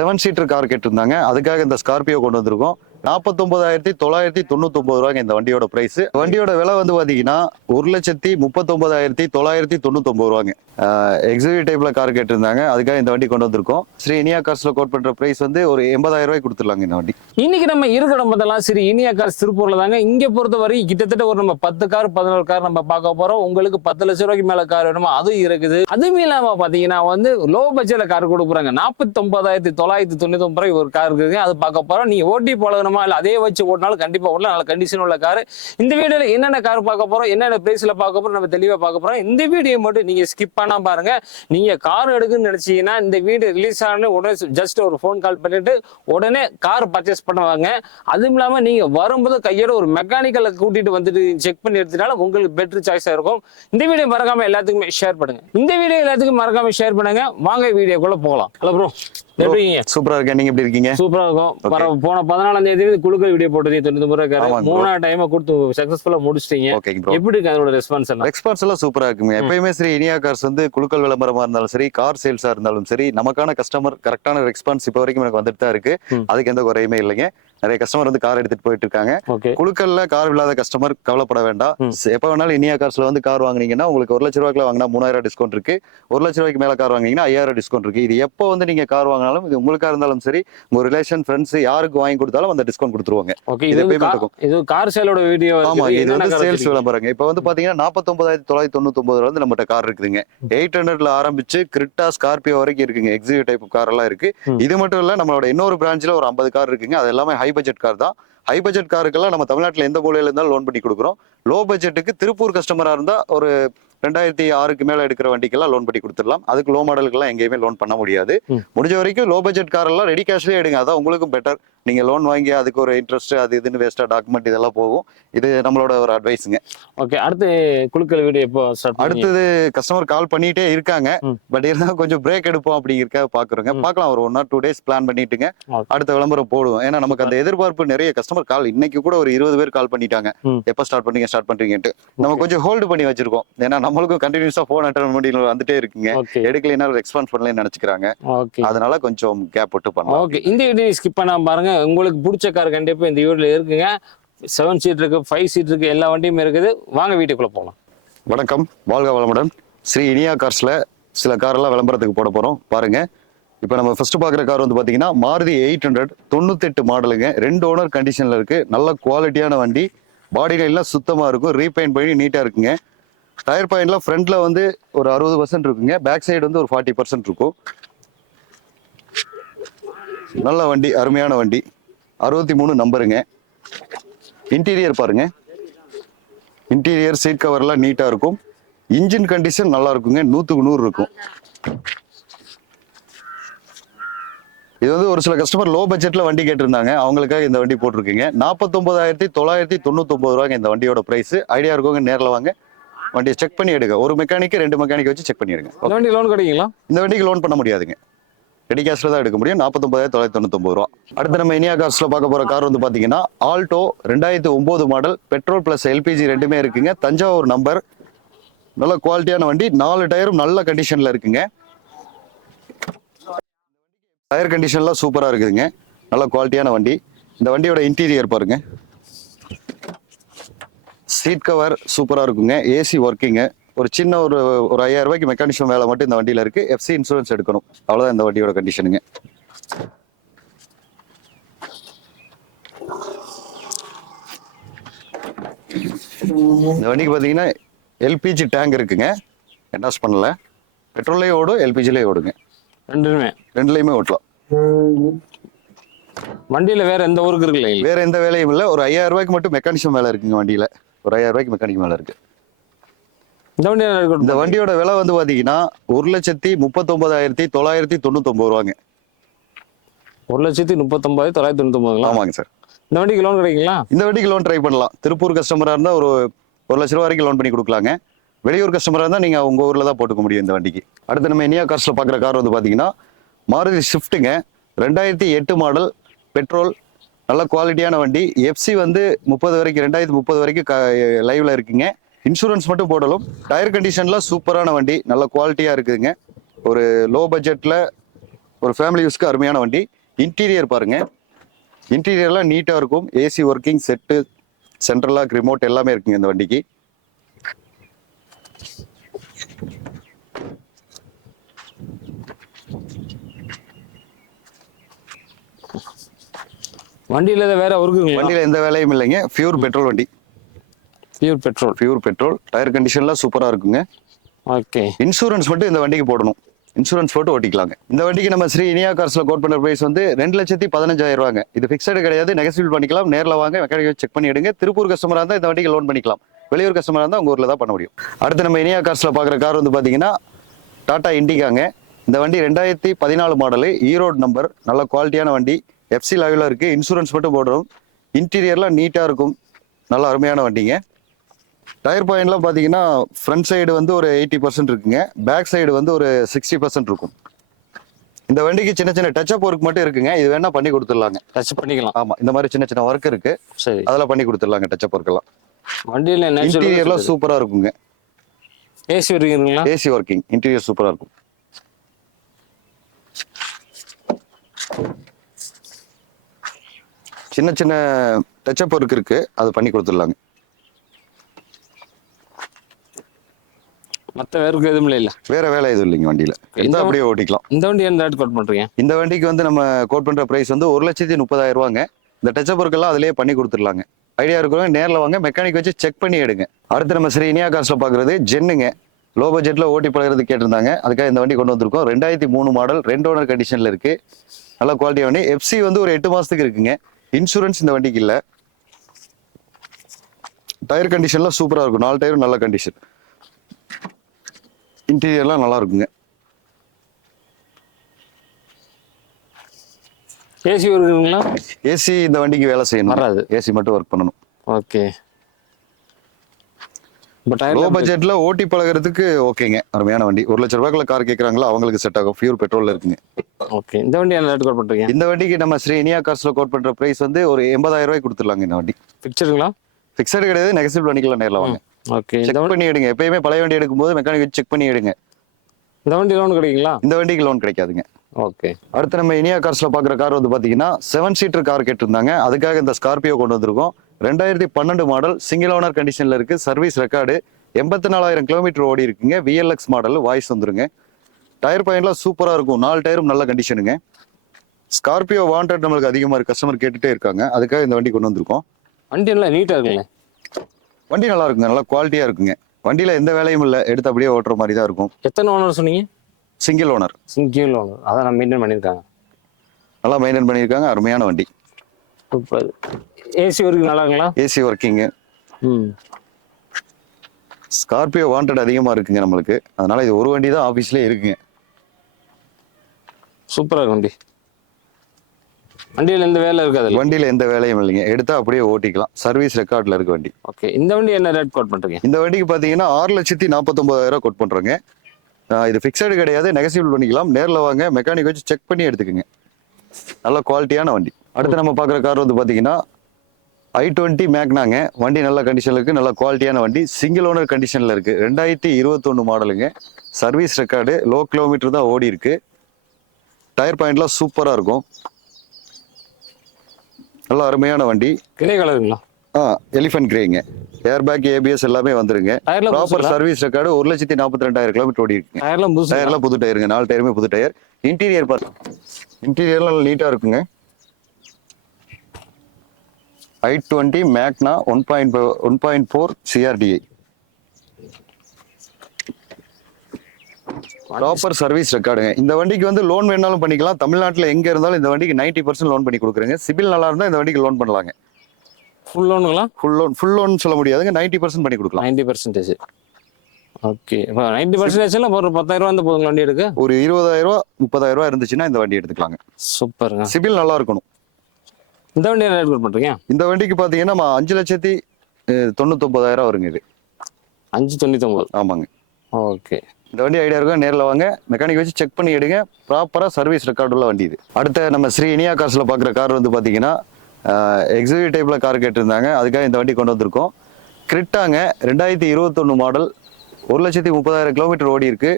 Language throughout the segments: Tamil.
7 சீட்டர் கார் கேட்டிருந்தாங்க. அதுக்காக இந்த ஸ்கார்பியோ கொண்டு வந்திருக்கோம். 49,999 ரூபாய்ங்க இந்த வண்டியோட பிரைஸ். வண்டியோட விலை வந்து பாத்தீங்கன்னா 1,39,999 ரூபாங்க. எக்ஸிக்யூட்டிவ் டைப்ல கார் கேட்டிருந்தாங்க. அதுக்காக இந்த வண்டி கொண்டு வந்திருக்கோம். ஸ்ரீ இனியா கார்ஸ்ல கோட் பண்ற பிரைஸ் வந்து ஒரு 80,000 ரூபாய்க்கு கொடுத்துடலாங்க இந்த வண்டி. இன்னைக்கு நம்ம இருக்கிற இடமெல்லாம் ஸ்ரீ இனியா கார்ஸ் திருப்பூர்ல தாங்க. இங்க பொறுத்தவரை கிட்டத்தட்ட ஒரு நம்ம 10 கார் 11 கார் நம்ம பார்க்க போறோம். உங்களுக்கு 10 லட்சம் ரூபாய்க்கு மேல கார் வேணுமா அதுவும் இருக்குது. அதுவும் இல்லாம பாத்தீங்கன்னா வந்து லோ பட்ஜெட்ல கார் கொடுக்குறாங்க. 49,999 ரூபாய் ஒரு கார் இருக்குங்க. அது பார்க்க போறோம். நீ ஓட்டி போகணுமா இல்ல அதே வச்சு ஓட்டினாலும் கண்டிப்பா ஓட்டலாம். நல்ல கண்டிஷன் உள்ள கார். இந்த வீடியோல என்னென்ன கார் பார்க்க போறோம், என்னென்ன பிரைஸ்ல பார்க்க போறோம், நம்ம தெளிவா பார்க்க போறோம். இந்த வீடியோ மட்டும் நீங்க ஸ்கிப் பண்ணா பாருங்க. நீங்க கார் எடுக்குன்னு நினைச்சீங்கன்னா இந்த வீடியோ ரிலீஸ் ஆன உடனே ஜஸ்ட் ஒரு ஃபோன் கால் பண்ணிட்டு உடனே கார் பர்ச்சேஸ் பண்ணுவாங்க. அதுவும் இல்லாம நீங்க வரும்போது கையோட ஒரு மெக்கானிக்கலை கூட்டிட்டு வந்துட்டு செக் பண்ணி எடுத்துட்டாலும் உங்களுக்கு பெட்டர் சாய்ஸா இருக்கும். இந்த வீடியோ மறக்காம எல்லாத்துக்குமே ஷேர் பண்ணுங்க. இந்த வீடியோ எல்லாத்துக்கும் மறக்காம ஷேர் பண்ணுங்க. வாங்க வீடியோக்குள்ள போகலாம். ஹலோ ப்ரோ, எப்படி இருக்கீங்க? சூப்பரா இருக்கேன். நீங்க எப்படி இருக்கீங்க? சூப்பரா இருக்கும். போன 14ஆம் தேதி குழுக்கள் வீடியோ போட்டது 99 ரூபாய். 3ஆவது டைம் கொடுத்து சக்சஸ்ஃபுல்லா முடிச்சிட்டீங்க. எப்படி இருக்கு அதோட ரெஸ்பான்ஸ் எல்லாம்? ரெஸ்பான்ஸ் எல்லாம் சூப்பரா இருக்குங்க. எப்பயுமே சரி இனியா கார்ஸ் வந்து குழுக்கள் விளம்பரமா இருந்தாலும் சரி, கார் சேல்ஸா இருந்தாலும் சரி, நமக்கான கஸ்டமர் கரெக்டான ரெஸ்பான்ஸ் இப்போ வரைக்கும் எனக்கு வந்துட்டு தான் இருக்கு. அதுக்கு எந்த குறையுமே இல்லைங்க. நிறைய கஸ்டமர் வந்து கார் எடுத்துட்டு போயிட்டு இருக்காங்க. குழுக்கள்ல கார் இல்லாத கஸ்டமர் கவலைப்பட வேண்டாம். எப்ப வேணாலும் இனியா கார்ஸ்ல வந்து கார் வாங்குனீங்கன்னா உங்களுக்கு 1 லட்ச ரூபாய்க்கு வாங்கினா 3000 டிஸ்கவுண்ட் இருக்கு. 1 லட்ச ரூபாய்க்கு மேல கார் வாங்கினீங்கன்னா 5000 டிஸ்கவுண்ட் இருக்கு. இது எப்போ வந்து நீங்க கார் வாங்கினாலும் இது உங்களுக்கா இருந்தாலும் சரி, உங்க ரிலேஷன் ஃப்ரெண்ட்ஸ் யாருக்கு வாங்கி கொடுத்தாலும் அந்த டிஸ்கவுண்ட் கொடுத்துருவாங்க. இது கார் சேலோட வீடியோ. ஆமா, இது வந்து சேல்ஸ் விளம்பரங்க. இப்ப வந்து பாத்தீங்கன்னா 49,999 வந்து நம்மகிட்ட கார் இருக்குதுங்க. 800ல ஆரம்பிச்சு கிரிட்டா ஸ்கார்பியோ வரைக்கும் இருக்குங்க. எக்ஸிக்யூட்டிவ் டைப் கார் எல்லாம் இருக்கு. இது மட்டும் இல்ல, நம்மளோட இன்னொரு பிரான்ச்ல ஒரு 50 கார் இருக்குங்க. அது எல்லாமே ஹை பட்ஜெட் கார் தான். ஹை பட்ஜெட் காருக்கெல்லாம் நம்ம தமிழ்நாட்டில் எந்த மூலையில இருந்தாலும் லோன் பண்ணி கொடுக்குறோம். லோ பட்ஜெட்டுக்கு திருப்பூர் கஸ்டமரா இருந்தா ஒரு 2006க்கு மேல எடுக்கிற வண்டிக்கெல்லாம் லோன் பண்ணி கொடுத்துடலாம். அதுக்கு லோ மாடலுக்கெல்லாம் எங்கேயுமே லோன் பண்ண முடியாது. முடிஞ்ச வரைக்கும் லோ பட்ஜெட் கார் எல்லாம் ரெடி கேஷ்லயே எடுங்க. அதான் உங்களுக்கும் பெட்டர். நீங்க லோன் வாங்கி அதுக்கு ஒரு இன்ட்ரெஸ்ட் அது இதுன்னு வேஸ்டா டாக்குமெண்ட் இதெல்லாம் போகும். இது நம்மளோட ஒரு அட்வைஸுங்க. ஓகே, அடுத்து குழுக்கள் வீடியோ எப்போ ஸ்டார்ட்? அடுத்தது கஸ்டமர் கால் பண்ணிட்டே இருக்காங்க. பட் இருந்தாலும் கொஞ்சம் பிரேக் எடுப்போம் அப்படிங்கிறக்க பாக்குறோங்க. பார்க்கலாம், ஒரு 1 or 2 days பிளான் பண்ணிட்டுங்க அடுத்த விளம்பரம் போடுவோம். ஏன்னா நமக்கு அந்த எதிர்பார்ப்பு நிறைய கஸ்டமர் கால் இன்னைக்கு கூட ஒரு 20 பேர் கால் பண்ணிட்டாங்க. எப்ப ஸ்டார்ட் பண்றீங்கன்ட்டு நம்ம கொஞ்சம் ஹோல்டு பண்ணி வச்சிருக்கோம். ஏன்னா நம்மளுக்கும் கண்டினியூஸா போன் அட்டெண்ட் பண்ணி வந்துட்டே இருக்குங்க. எடுக்கலைன்னா ரெஸ்பான்ஸ் பண்ணலன்னு நினைச்சுக்கிறாங்க. அதனால கொஞ்சம் கேப் விட்டு பண்ணலாம். ஓகே, இந்த வீடியோ ஸ்கிப் பண்ணாம பாருங்க. உங்களுக்கு பிடிச்ச கார் கண்டிப்பா இந்த வீடியோல இருக்குங்க. 7 சீட் இருக்கு, 5 சீட் இருக்கு, எல்லா வண்டியுமே இருக்குது. வாங்க வீட்டுக்குள்ள போகலாம். வணக்கம், வாழ்க வளமுடன். ஸ்ரீ இனியா கார்ஸ்ல சில கார் எல்லாம் விளம்பரத்துக்கு போட போறோம் பாருங்க. இப்ப நம்ம ஃபர்ஸ்ட் பாக்குற கார் வந்து பாத்தீங்கன்னா மாருதி 800 98 மாடலுங்க. 2 ஓனர் கண்டிஷன்ல இருக்கு. நல்ல குவாலிட்டியான வண்டி. பாடி லைன்லாம் சுத்தமா இருக்கும். ரீபெயிண்ட் பண்ணி நீட்டா இருக்குங்க. டயர் பாயிண்ட்லாம் ஃப்ரண்ட்ல வந்து ஒரு 60% இருக்குங்க. பேக் சைடு வந்து ஒரு 40% இருக்கும். நல்ல வண்டி, அருமையான வண்டி. 63 நம்பருங்க. இன்டீரியர் பாருங்க. இன்டீரியர் சீட் கவர் எல்லாம் நீட்டா இருக்கும். இன்ஜின் கண்டிஷன் நல்லா இருக்குங்க. 100க்கு 100 இருக்கும். இது வந்து ஒரு சில கஸ்டமர் லோ பட்ஜெட்ல வண்டி கேட்டிருந்தாங்க. அவங்களுக்காக இந்த வண்டி போட்டிருக்கீங்க. 49,999 ரூபாய்ங்க இந்த வண்டியோட பிரைஸ். ஐடியா இருக்கவங்க நேரில் வாங்க, வண்டியை செக் பண்ணி எடுங்க. ஒரு மெக்கானிக் 2 மெக்கானிக் வச்சு செக் பண்ணிடுங்க. இந்த வண்டி லோன் கிடைக்குங்களா? இந்த வண்டிக்கு லோன் பண்ண முடியாதுங்க. ரெடி கேஷ்ல தான் எடுக்க முடியும். 49,999 ரூபா. அடுத்து நம்ம இனியா கார்ஸ்ல பார்க்க போற கார் வந்து பாத்தீங்கன்னா Alto 2009 model. Petrol plus LPG ரெண்டுமே இருக்குங்க. தஞ்சாவூர் நம்பர். நல்ல குவாலிட்டியான வண்டி. 4 டயரும் நல்ல கண்டிஷன்ல இருக்குங்க. டயர் கண்டிஷன்லாம் சூப்பரா இருக்குதுங்க. நல்ல குவாலிட்டியான வண்டி. இந்த வண்டியோட இன்டீரியர் பாருங்க. சீட் கவர் சூப்பரா இருக்குங்க. ஏசி ஒர்க்கிங்க. ஒரு சின்ன ஒரு 5000 ரூபாய்க்கு மெக்கானிசம் வேலை மட்டும் இந்த வண்டியில இருக்கு. எஃப்சி இன்சூரன்ஸ் எடுக்கணும். அவ்வளவுதான் இந்த வண்டியோட கண்டிஷனுங்க. இந்த வண்டிக்கு பாத்தீங்கன்னா எல்பிஜி டேங்க் இருக்குங்க. என்டாஸ் பண்ணல. பெட்ரோல்லையும் ஓடும், எல்பிஜிலையும் ஓடுங்க. ரெண்டுலையுமே ஓட்டலாம். வண்டியில வேற எந்த ஊருக்கு இருக்குல்ல? வேற எந்த வேலையும் இல்ல. ஒரு 5000 ரூபாய்க்கு மட்டும் மெக்கானிசம் வேலை இருக்குங்க வண்டியில. ஒரு 5000 ரூபாய்க்கு மெக்கானிக் வேலை இருக்கு. இந்த வண்டியோட விலை வந்து பாத்தீங்கன்னா 1,39,999 ரூபாங்க. 1,39,999. ஆமாங்க சார். இந்த வண்டிக்கு லோன் கிடைக்குங்களா? இந்த வண்டிக்கு லோன் ட்ரை பண்ணலாம். திருப்பூர் கஸ்டமரா இருந்தா ஒரு 1 லட்ச ரூபா வரைக்கும் லோன் பண்ணி கொடுக்கலாங்க. வெளியூர் கஸ்டமரா இருந்தா நீங்க உங்க ஊர்ல தான் போட்டுக்க முடியும் இந்த வண்டிக்கு. அடுத்து நம்ம இனியா கார்ஸ்ல பாக்குற கார் வந்து பாத்தீங்கன்னா மாருதி ஷிஃப்ட்டுங்க. 2008 மாடல். பெட்ரோல். நல்ல குவாலிட்டியான வண்டி. எஃப்சி வந்து 30 வரைக்கும் 2030 வரைக்கும் லைவ்ல இருக்குங்க. இன்சூரன்ஸ் மட்டும் போடலும். டயர் கண்டிஷன்ல சூப்பரான வண்டி. நல்ல குவாலிட்டியா இருக்குதுங்க. ஒரு லோ பட்ஜெட்ல ஒரு ஃபேமிலி யூஸ்க்கு அருமையான வண்டி. இன்டீரியர் பாருங்க, இன்டீரியர்லாம் நீட்டா இருக்கும். AC working set, central lock, remote எல்லாமே இருக்குங்க இந்த வண்டிக்கு. வண்டியில வேற இருக்குங்களா? வண்டியில எந்த வேலையும் இல்லைங்க. பியூர் பெட்ரோல் வண்டி. Pure petrol. டயர் கண்டிஷன்லாம் சூப்பரா இருக்குங்க. ஓகே. இன்சூரன்ஸ் மட்டும் இந்த வண்டிக்கு போடணும். இன்சூரன்ஸ் போட்டு ஓட்டிக்கலாங்க. இந்த வண்டிக்கு நம்ம ஸ்ரீ இனியா கார்ஸ்ல கோட் பண்ற பிரைஸ் வந்து 2,15,000 ரூபாங்க. இது பிக்சடு கிடையாது, நெகசிபிள் பண்ணிக்கலாம். நேர்ல வாங்க, மெக்கானிக் செக் பண்ணி எடுங்க. திருப்பூர் கஸ்டமரா இருந்தா இந்த வண்டிக்கு லோன் பண்ணிக்கலாம். வெளியூர் கஸ்டமரா இருந்தா உங்க ஊர்ல தான் பண்ண முடியும். அடுத்து நம்ம இனியா கார்ஸ்ல பாக்குற கார் வந்து பாத்தீங்கன்னா டாடா இண்டிகாங்க. இந்த வண்டி 2014 மாடலு, ஈரோடு நம்பர், நல்ல குவாலிட்டியான வண்டி. எஃப்சி லைவ்ல இருக்கு. இன்சூரன்ஸ் மட்டும் போடுறோம். இன்டீரியர்லாம் நீட்டா இருக்கும். நல்ல அருமையான வண்டிங்க. டயர் பாயிண்ட்லாம் பார்த்தீங்கன்னா ஃப்ரண்ட் சைடு வந்து ஒரு 80% இருக்குங்க. பேக் சைடு வந்து ஒரு 60% இருக்கும். இந்த வண்டிக்கு சின்ன சின்ன டச்சப் ஒர்க் மட்டும் இருக்குங்க. இது வேணா பண்ணி கொடுத்துடலாங்க. டச் பண்ணிக்கலாம். ஆமா, இந்த மாதிரி சின்ன சின்ன ஒர்க் இருக்கு. சரி, அதெல்லாம் பண்ணி கொடுத்துடலாங்க. டச்சப் ஒர்க் எல்லாம் வண்டியில இன்டீரியர்லாம் சூப்பரா இருக்குங்க. ஏசி இருக்குங்களா? ஏசி ஒர்க்கிங், இன்டீரியர் சூப்பரா இருக்கும். சின்ன சின்ன டச்சப் ஒர்க் இருக்கு, அது பண்ணி கொடுத்துடலாங்க. மத்த வேற எதுவும் இல்ல. வேற வேலை எதுவும் இல்லைங்க வண்டியில. எந்த அப்படியே ஓட்டிக்கலாம். இந்த வண்டி என்ன ரேட் கோட் பண்றீங்க? இந்த வண்டிக்கு வந்து நம்ம கோட் பண்ற பிரைஸ் வந்து 1,30,000 ரூபாங்க. இந்த டச்சப் ஒர்க் எல்லாம் அதிலேயே பண்ணி கொடுத்துடலாங்க. ஐடியா இருக்கிறவங்க நேர்ல வாங்க, மெக்கானிக் வச்சு செக் பண்ணி எடுங்க. அடுத்து நம்ம ஸ்ரீ இனியா கார்ஸ்ல பாக்குறது ஜென்னுங்க. லோ பட்ஜெட்ல ஓட்டி பழகிறது கேட்டிருந்தாங்க, அதுக்காக இந்த வண்டி கொண்டு வந்திருக்கோம். 2003 மாடல், 2 ஓனர் கண்டிஷன்ல இருக்கு. நல்ல குவாலிட்டி வண்டி. எஃப்சி வந்து ஒரு 8 மாசத்துக்கு இருக்குங்க. இன்சூரன்ஸ் இந்த வண்டிக்கு இல்ல. டயர் கண்டிஷன்லாம் சூப்பரா இருக்கும். 4 டயரும் நல்ல கண்டிஷன். இன்டீரியர்லாம் நல்லா இருக்குங்க. ஏசி இருக்குங்களா? ஏசி இந்த வண்டிக்கு வேலை செய்யணும். வராது. ஏசி மட்டும் ஒர்க் பண்ணணும். ஓகே. லோ பட்ஜெட்ல ஓட்டி பழகிறதுக்கு ஓகேங்க. அருமையான வண்டி. 1,00,000 ரூபாய்க்குள்ள கார் கேட்கறாங்களா அவங்களுக்கு செட் ஆகும். பியூர் பெட்ரோல்ல இருக்குங்க. ஓகே. இந்த வண்டி என்ன ரேட் கோட் பண்றீங்க? இந்த வண்டிக்கு நம்ம ஸ்ரீ இனியா கார்ஸ்ல கோட் பண்ற பிரைஸ் வந்து ஒரு 80,000 ரூபாய்க்கு கொடுத்துடலாங்க. இந்த வண்டி பிக்சருங்களா? பிக்சடு கிடையாது, நெகசிபிள் பண்ணிக்கலாம். நேர்ல வாங்க, ஓகே. செக் பண்ணி எடுங்க. எப்பயுமே பழைய வண்டி எடுக்கும்போது மெக்கானிக் வச்சு செக் பண்ணி எடுங்க. இந்த வண்டி லோன் கிடைக்குங்களா? இந்த வண்டிக்கு லோன் கிடைக்காதுங்க. ஓகே. அடுத்து நம்ம இனியா கார்ஸ்ல பாக்குற கார் வந்து பாத்தீங்கன்னா 7 சீட்டர் கார் கேட்டிருந்தாங்க, அதுக்காக இந்த ஸ்கார்பியோ கொண்டு வந்திருக்கோம். 2012 மாடல், சிங்கிள் ஓனர் கண்டிஷன்ல இருக்கு. சர்வீஸ் ரெக்கார்டு 84,000 கிலோமீட்டர் ஓடி இருக்குங்க. VLX மாடல், வாய்ஸ் வந்துருங்க. டயர் பாயிண்ட்லாம் சூப்பரா இருக்கும். 4 டயரும் நல்ல கண்டிஷனுங்க. ஸ்கார்பியோ வாண்டட் நம்மளுக்கு அதிகமா இருக்கு, கஸ்டமர் கேட்டுட்டே இருக்காங்க, அதுக்காக இந்த வண்டி கொண்டு வந்திருக்கோம். வண்டி நல்லா நீட்டா இருக்குல்ல? வண்டி நல்லா இருக்குங்க, நல்லா குவாலிட்டியா இருக்குங்க. வண்டியில எந்த வேலையும் இல்லை, எடுத்து அப்படியே ஓட்டுற மாதிரி தான் இருக்கும். எத்தனை ஓனர் சொன்னீங்க? Single owner. சிங்கிள் ஓனர், அதான் நான் மெயின்டைன் பண்ணியிருக்காங்க. நல்லா மெயின்டைன் பண்ணியிருக்காங்க. அருமையான வண்டி. சூப்பர். ஏசி வரைக்கும் நல்லா இருக்குங்களா? AC working. ம். ஸ்கார்பியோ வாண்டட் அதிகமா இருக்குங்க நம்மளுக்கு, அதனால இது ஒரு வண்டி தான் ஆஃபீஸ்லேயே இருக்குங்க. சூப்பரா இருக்கு வண்டி. வண்டியில எந்த வேலை இருக்காது? வண்டியில எந்த வேலையும் இல்லைங்க, எடுத்தா அப்படியே ஓட்டிக்கலாம். சர்வீஸ் ரெக்கார்ட்ல இருக்கு வண்டி. ஓகே. இந்த வண்டி என்ன ரேட் கோட் பண்றீங்க? இந்த வண்டிக்கு பாத்தீங்கன்னா 6,49,000 கோட் பண்றோங்க. இது பிக்சடு கிடையாது, நெகசிபிள் பண்ணிக்கலாம். நேர்ல வாங்க, மெக்கானிக் வச்சு செக் பண்ணி எடுத்துக்கோங்க. நல்ல குவாலிட்டியான வண்டி. அடுத்து நம்ம பாக்குற கார் வந்து பாத்தீங்கன்னா i20 மேக்னாங்க. வண்டி நல்ல கண்டிஷன்ல இருக்கு, நல்ல குவாலிட்டியான வண்டி. சிங்கிள் ஓனர் கண்டிஷன்ல இருக்கு. 2021 மாடலுங்க. சர்வீஸ் ரெக்கார்டு, லோ கிலோமீட்டர் தான் ஓடி இருக்கு. டயர் பாயிண்ட்லாம் சூப்பரா இருக்கும். நல்ல அருமையான வண்டி. கிரே கலருங்களா? எலிஃபென்ட் கிரேங்க. ஏர் பேக், ABS எல்லாமே வந்துருங்க. Proper service record. 1,42,000 கிலோமீட்டர் ஓடி இருக்குங்க. டயர்லாம் புது டயருங்க. 4 டயருமே புது டயர். இன்டீரியர் இன்டீரியர்லாம் நீட்டா இருக்குங்க. i20 மேக்னா 1.4 CRDI. Proper service ரெக்கார்டுங்க. இந்த வண்டிக்கு வந்து லோன் வேணாலும் பண்ணிக்கலாம். தமிழ்நாட்டில் எங்க இருந்தாலும் இந்த வண்டிக்கு 90% லோன் பண்ணி கொடுக்குறேங்க. சிபில் நல்லா இருந்தால் இந்த வண்டிக்கு லோன் பண்ணலாங்க. ஃபுல் லோனுங்களா? ஃபுல் லோன் சொல்ல முடியாதுங்க, 90% பண்ணி கொடுக்கலாம். 90%. ஓகே. இப்போ 90% ஒரு 10,000 வந்து போதுங்க வண்டி எடுக்க? ஒரு 20,000 30,000 இருந்துச்சுன்னா இந்த வண்டி எடுத்துக்கலாங்க. சூப்பருங்க. சிபில் நல்லா இருக்கணும். இந்த வண்டி என்ன ரேட் பண்றீங்க? இந்த வண்டிக்கு பாத்தீங்கன்னா 5,99,000 வருங்க. இது 5,99. ஆமாங்க. ஓகே. இந்த வண்டி ஐடியா இருக்கும், நேரில் வாங்க, மெக்கானிக் வச்சு செக் பண்ணி எடுங்க. ப்ராப்பரா சர்வீஸ் ரெக்கார்டு உள்ள வண்டி இது. அடுத்த நம்ம ஸ்ரீ இனியா கார்ஸ்ல பாக்குற கார் வந்து பாத்தீங்கன்னா எக்ஸிக்யூட்டிவ் டைப்ல கார் கேட்டிருந்தாங்க, அதுக்காக இந்த வண்டி கொண்டு வந்திருக்கோம். கிரிட்டாங்க. 2021 மாடல், 1,30,000 கிலோமீட்டர் ஓடி இருக்கு.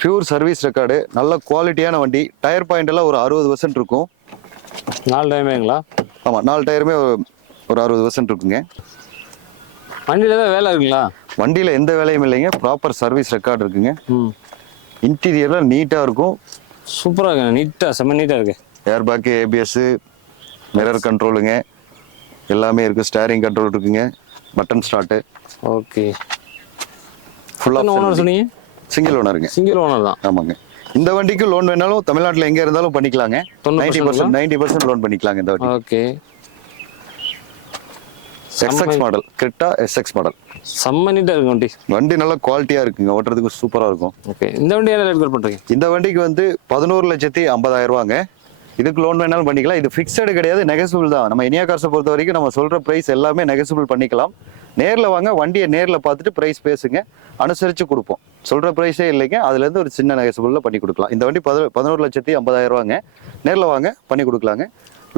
பியூர் சர்வீஸ் ரெக்கார்டு, நல்ல குவாலிட்டியான வண்டி. டயர் பாயிண்ட் எல்லாம் ஒரு 60% இருக்கும். 4 டைமேங்களா? ஆமா, 4 டயருமே ஒரு 60% இருக்குங்க. வண்டியில தான் வேலை இருக்குங்களா? வண்டியில எந்த வேலையும் இல்லைங்க, ப்ராப்பர் சர்வீஸ் ரெக்கார்டு இருக்குங்க. இன்டீரியர்லாம் நீட்டா இருக்கும். சூப்பரா இருக்கு, நீட்டா, செம்ம நீட்டா இருக்கு. ஏர் பேக்கு, ஏபிஎஸ், மிரர் கண்ட்ரோலுங்க எல்லாமே இருக்கு. ஸ்டேரிங் கண்ட்ரோல் இருக்குங்க, பட்டன் ஸ்டார்ட். ஓகே. ஃபுல்லா ஓனர் சொன்னீங்க? சிங்கிள் ஓனருங்க. சிங்கிள் ஓனர் தான். ஆமாங்க. இந்த வண்டிக்கு லோன் வேணாலும் தமிழ்நாட்டில் எங்க இருந்தாலும் பண்ணிக்கலாங்க. 90% லோன் பண்ணிக்கலாங்க இந்த வண்டி. Okay. SX model, Creta SX model. செம்ம நீட்டா இருக்கு வண்டி. வண்டி நல்லா குவாலிட்டியா இருக்குங்க, ஓட்டுறதுக்கு சூப்பரா இருக்கும். ஓகே. இந்த வண்டி என்ன ரேட் பண்றீங்க? இந்த வண்டிக்கு வந்து 11,50,000 ரூபாங்க. இதுக்கு லோன் வேணாலும் பண்ணிக்கலாம். இது ஃபிக்ஸடு கிடையாது, நெகசிபிள் தான். நம்ம இனியா கார்ஸை பொறுத்த வரைக்கும் நம்ம சொல்ற பிரைஸ் எல்லாமே நெகசிபிள் பண்ணிக்கலாம். நேரில் வாங்க, வண்டியை நேரில் பார்த்துட்டு பிரைஸ் பேசுங்க, அனுசரித்து கொடுப்போம். சொல்கிற ப்ரைஸே இல்லைங்க, அதுலேருந்து ஒரு சின்ன நெகசிபிளில் பண்ணி கொடுக்கலாம். இந்த வண்டி 11,50,000 ரூபாங்க. நேரில் வாங்க, பண்ணி கொடுக்கலாங்க.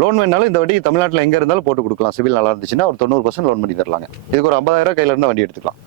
லோன் வேணாலும் இந்த வண்டி தமிழ்நாட்டில் எங்கே இருந்தாலும் போட்டு கொடுக்கலாம். சிவில் நல்லா இருந்துச்சுன்னா ஒரு 90% லோன் பண்ணி தரலாங்க. இதுக்கு ஒரு 50,000 கையில இருந்தால் வண்டி எடுத்துக்கலாம்.